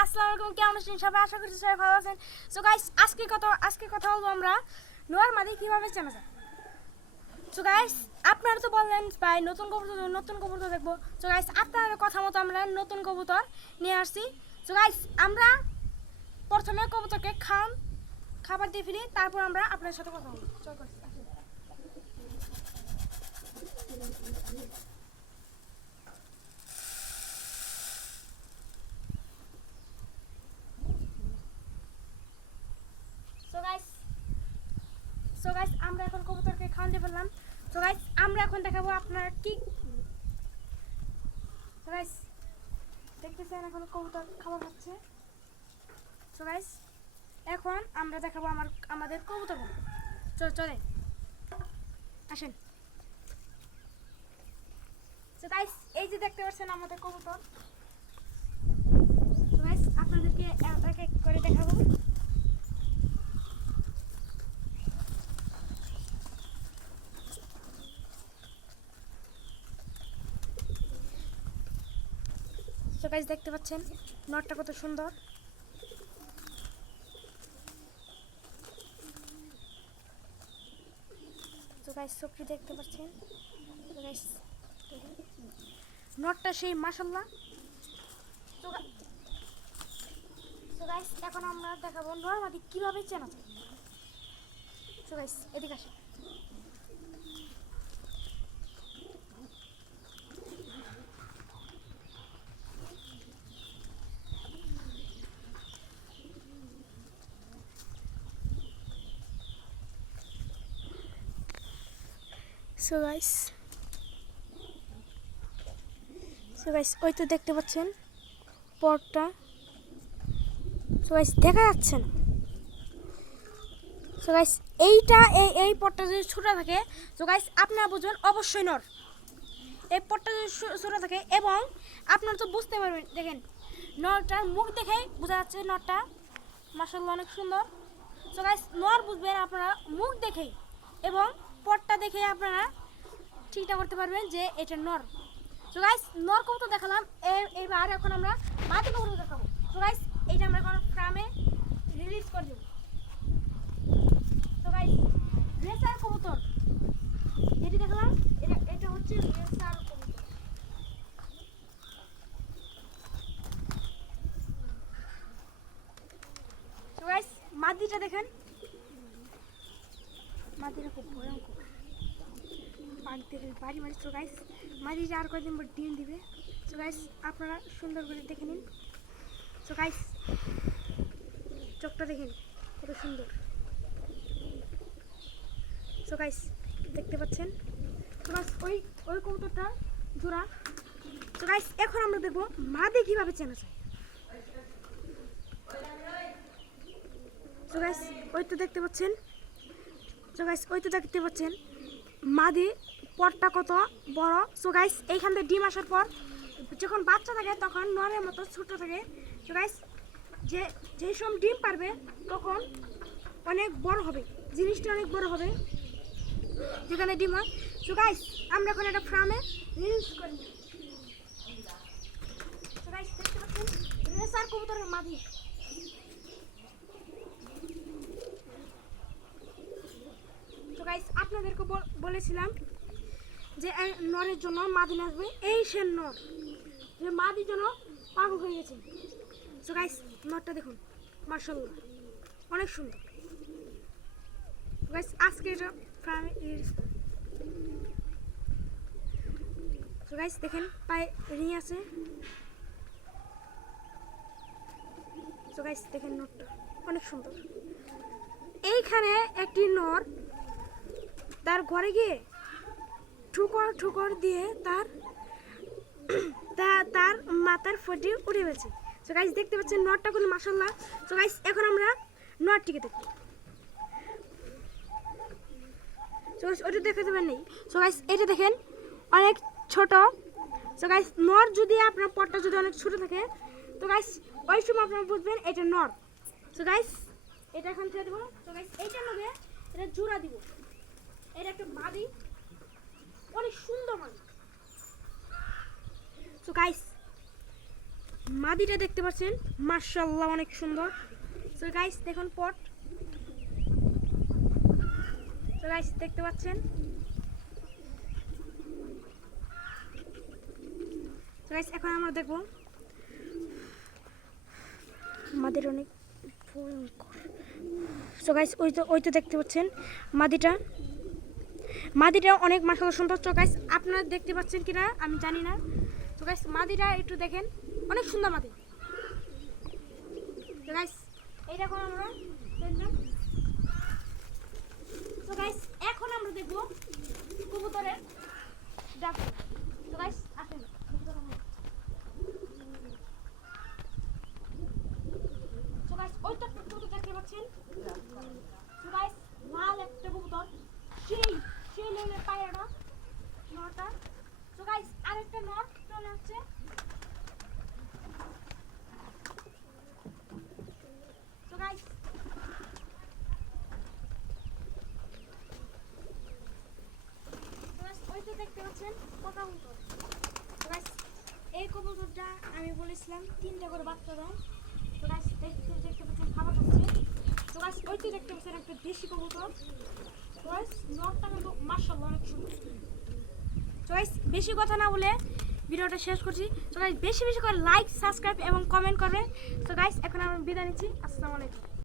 আসসালামু আলাইকুম, কেমন আছেন সবাই? আশা করছি সবাই ভালো আছেন। সো গাইস, আজকে কথা বলবো আমরা নোয়ার মাদি কিভাবে চেনা যায়। সো গাইস, আপনারা তো বললেন ভাই নতুন কবুতর দেখবো। সো গাইস, আপনাদের কথা মতো আমরা নতুন কবুতর নিয়ে আসছি। সো গাইস, আমরা প্রথমে কবুতরকে খাবার দিয়ে ফেলি, তারপর আমরা আপনাদের সাথে কথা বলবো। চল গাইস, সো গাইস আমরা এখন কবুতরকে খাওয়ান দিয়ে ফেললাম। সো গাইস, আমরা এখন দেখাবো আপনার কি। সো গাইস, দেখতেছেন এখন কবুতর খাবার খাচ্ছে। সো গাইস, এখন আমরা দেখাবো আমাদের কবুতর। চলে আসেন। সো গাইস, এই যে দেখতে পাচ্ছেন আমাদের কবুতর। সো গাইস, আপনাদেরকে এক এক করে দেখাবো। সো গাইস, দেখতে পাচ্ছেন নটটা কত সুন্দর। সো গাইস, চোখটি দেখতে পাচ্ছেন। সো গাইস, নটটা সেই মাশাআল্লাহ। সো গাইস, এখন আমরা দেখাবো নরমাদি কিভাবে চেনা যায়। সো গাইস, এদিকে আসেন। সো গাইস, ওই তো দেখতে পাচ্ছেন পটটা। সো গাইস, দেখা যাচ্ছে না। সো গাইস, এই পটটা যদি ছোট থাকে, সো গাইস আপনারা বুঝবেন অবশ্যই নর। এই পটটা যদি ছোট থাকে এবং আপনারা তো বুঝতে পারবেন, দেখেন নরটার মুখ দেখেই বোঝা যাচ্ছে নরটা মাশাআল্লাহ অনেক সুন্দর। সো গাইস, নর বুঝবেন আপনারা মুখ দেখেই এবং পটটা দেখে আপনারা ঠিকঠাক করতে পারবেন যে এটা নর। সো গাইস, নর কবুতর দেখালাম, এবার এখন আমরা মাদি কবুতর দেখাবো। সো গাইস, এইটা আমরা এখন ফার্মে রিলিজ করে দেব। সো গাইস, রেসার কবুতর যেটি দেখালাম, এটা হচ্ছে রেসার কবুতর। সো গাইস, মাদিটা দেখেন, মাদিটা খুব ভয়ঙ্কর বাড়ি মারি। সো গাইস, মাদিটা আর কয়েকদিন পর ডিম দিবে। সো গাইস, আপনারা সুন্দর করে দেখে নিন। সো গাইস, চোখটা দেখেন কত সুন্দর। সো গাইস, দেখতে পাচ্ছেন। সো গাইস, ওই কবুতরটা জোড়া। সো গাইস, এখন আমরা দেখবো মাদি কিভাবে চেনা যায়। সো গাইস, ওই তো দেখতে পাচ্ছেন। সো গাইস, ওই তো দেখতে পাচ্ছেন মাদি পটটা কত বড়। সো গাইস, এইখান থেকে ডিম আসার পর যখন বাচ্চা থাকে তখন নরের মতো ছোট থাকে। সো গাইস, যেই সময় ডিম পারবে তখন অনেক বড় হবে, জিনিসটা অনেক বড় হবে যেখানে ডিম হয়। সো গাইস, আমরা এখন একটা ফার্মে রিলিজ করি। সো গাইস, দেখতে পাচ্ছেন রেসার কবুতরের মাদি। সো গাইস, আপনাদেরকে বলেছিলাম যে নরের জন্য মাদি আসবে, এই সে নর যে মাদির জন্য পাগল হয়ে গেছে। সো গাইস, নরটা দেখুন মাশাআল্লাহ অনেক সুন্দর। গাইস, আজকে এটা ফার্মে রিলিজ। সো গাইস, দেখেন পায়ে রিং আছে। সো গাইস, দেখেন নরটা অনেক সুন্দর। এইখানে একটি নর তার ঘরে গিয়ে ঠুকর দিয়ে তার মাথার ফটি উড়ে গেছে। সো গাইস, দেখতে পাচ্ছেন নরটা কোনো মাশাআল্লাহ। সো গাইস, এখন আমরা নরটিকে দেখি। সো গাইস, ওটা দেখতে পাবেন নেই। সো গাইস, এটা দেখেন অনেক ছোট। সো গাইস, নর যদি আপনার পটটা যদি অনেক ছোট থাকে, তো গাইস ওই সময় আপনারা বুঝবেন এটা নর। সো গাইস, এটা এখন ছেড়ে দেবো। সো গাইস, এইটার মধ্যে এটা জোড়া দিব। এটা একটা মাদি, অনেক সুন্দর মাদি। সো গাইস, মাদিটা দেখতে পাচ্ছেন, মাশাআল্লাহ অনেক সুন্দর। সো গাইস দেখুন পট। সো গাইস দেখতে পাচ্ছেন। সো গাইস এখন আমরা দেখব মাদির অনেক ভয়ঙ্কর। সো গাইস ওই তো দেখতে পাচ্ছেন মাদিটা অনেক মাশাআল্লাহ সুন্দর। সো গাইস আপনারা দেখতে পাচ্ছেন কিনা আমি জানি না। সো গাইস মাদিটা একটু দেখেন, অনেক সুন্দর মাদি। সো গাইস এই দেখুন আমরা দেখলাম। সো গাইস এখন আমরা দেখব কবুতরের ডাক। সো গাইস আসেন কবুতর আমরা। সো গাইস ওই তো কবুতর দেখতে পাচ্ছেন। সো গাইস লাল একটা কবুতর, সেই লেনের পায়রাটা নটা। সো গাইস আরেকটা নট চলে আসছে। সো গাইস ওই তো দেখতে পাচ্ছেন কটা কবুতর। সো গাইস এই কবুতরটা আমি বলেছিলাম 3টা করে বাচ্চা দেয়। সো গাইস দেখতে পাচ্ছেন খাবার খাচ্ছে। সো গাইস ওই তো দেখতে পাচ্ছেন একটা দেশি কবুতর। সো গাইস নটটা কিন্তু মাশাআল্লাহ অনেক সুন্দর। সো গাইস বেশি কথা না বলে ভিডিওটা শেষ করছি। সো গাইস বেশি করে লাইক, সাবস্ক্রাইব এবং কমেন্ট করবেন। সো গাইস এখন আমরা বিদায় নিচ্ছি। আসসালামু আলাইকুম।